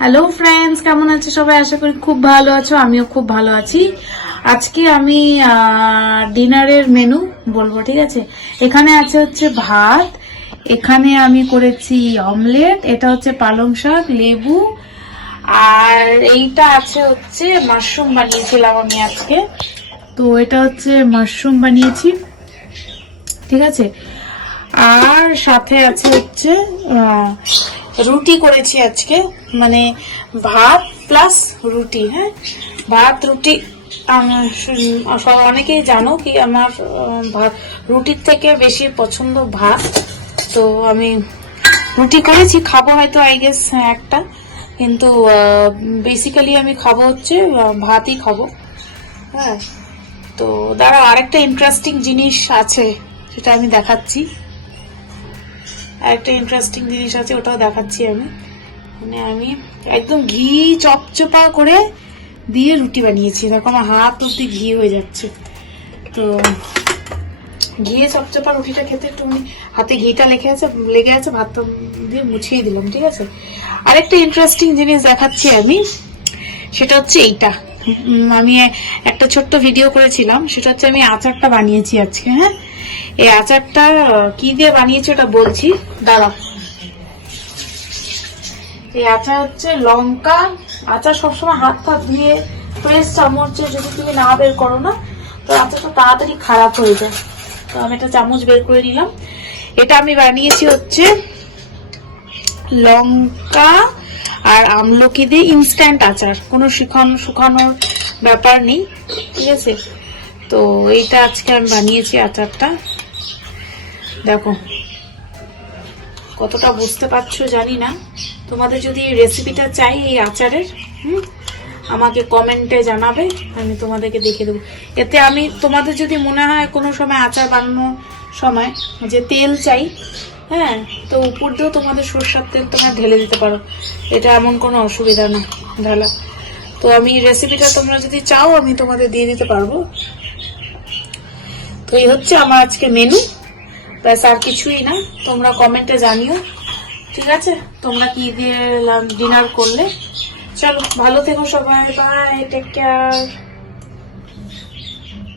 Hello friends, কেমন আছো সবাই? আশা করি খুব ভালো আছো, আমিও খুব ভালো আছি। আজকে আমি ডিনারের মেনু বলবো, ঠিক আছে? এখানে আছে হচ্ছে ভাত, এখানে আমি করেছি অমলেট, এটা হচ্ছে পালং শাক, লেবু, আর এইটা আছে হচ্ছে মাশরুম বানিয়েছিলাম আমি আজকে। তো এটা হচ্ছে মাশরুম বানিয়েছি, ঠিক আছে। আর সাথে আছে হচ্ছে রুটি করেছি আজকে, মানে ভাত প্লাস রুটি। হ্যাঁ, ভাত রুটি অনেকেই জানো কি আমার রুটির থেকে বেশি পছন্দ ভাত। তো আমি রুটি করেছি, খাবো হয়তো আই গেস একটা, কিন্তু বেসিক্যালি আমি খাবো হচ্ছে ভাতই খাবো। হ্যাঁ, তো দাঁড়াও, আরেকটা ইন্টারেস্টিং জিনিস আছে সেটা আমি দেখাচ্ছি। একটা ইন্টারেস্টিং জিনিস আছে, ওটাও দেখাচ্ছি আমি। মানে আমি একদম ঘি চপচপা করে দিয়ে রুটি বানিয়েছি, দেখো আমার হাত অব্দি ঘি হয়ে যাচ্ছে। তো ঘিয়ে চপচপা রুটিটা খেতে একটু হাতে ঘিটা লেগে আছে, ভাতটা দিয়ে মুছিয়ে দিলাম, ঠিক আছে। আরেকটা ইন্টারেস্টিং জিনিস দেখাচ্ছি আমি, সেটা হচ্ছে এইটা। আমি একটা ছোট্ট ভিডিও করেছিলাম, সেটা হচ্ছে আমি আচারটা বানিয়েছি আজকে। হ্যাঁ, এই আচারটা কি দিয়ে বানিয়েছি ওটা বলছি, দাঁড়াও। এই আচার হচ্ছে লঙ্কা আচার। সবসময় হাত ধুয়ে ফ্রেশ চামচে যদি তুমি না বের করো না, তো আচারটা তাড়াতাড়ি খারাপ হয়ে যায়। তো আমি একটা চামচ বের করে নিলাম। এটা আমি বানিয়েছি হচ্ছে লঙ্কা আর আমলকি দিয়ে ইনস্ট্যান্ট আচার, কোনো শুকানোর ব্যাপার নেই, ঠিক আছে। তো এইটা আজকে আমি বানিয়েছি আচারটা, দেখো কতটা বুঝতে পারছো জানি না। তোমাদের যদি এই রেসিপিটা চাই এই আচারের, আমাকে কমেন্টে জানাবে, আমি তোমাদেরকে দেখিয়ে দেবো। এতে আমি তোমাদের যদি মনে হয় কোনো সময় আচার বানানোর সময় যে তেল চাই, হ্যাঁ, তো উপর দিয়েও তোমাদের সরষের তেল তোমরা ঢেলে দিতে পারো, এটা এমন কোনো অসুবিধা না ঢালা। তো আমি রেসিপিটা তোমরা যদি চাও আমি তোমাদের দিয়ে দিতে পারবো। তো এই হচ্ছে আমার আজকে মেনু, ব্যাস, আর কিছুই না। তোমরা কমেন্টে জানিও, ঠিক আছে, তোমরা কি দিয়ে ডিনার করলে। চলো, ভালো থেকো সবাই, বাই, টেক কেয়ার।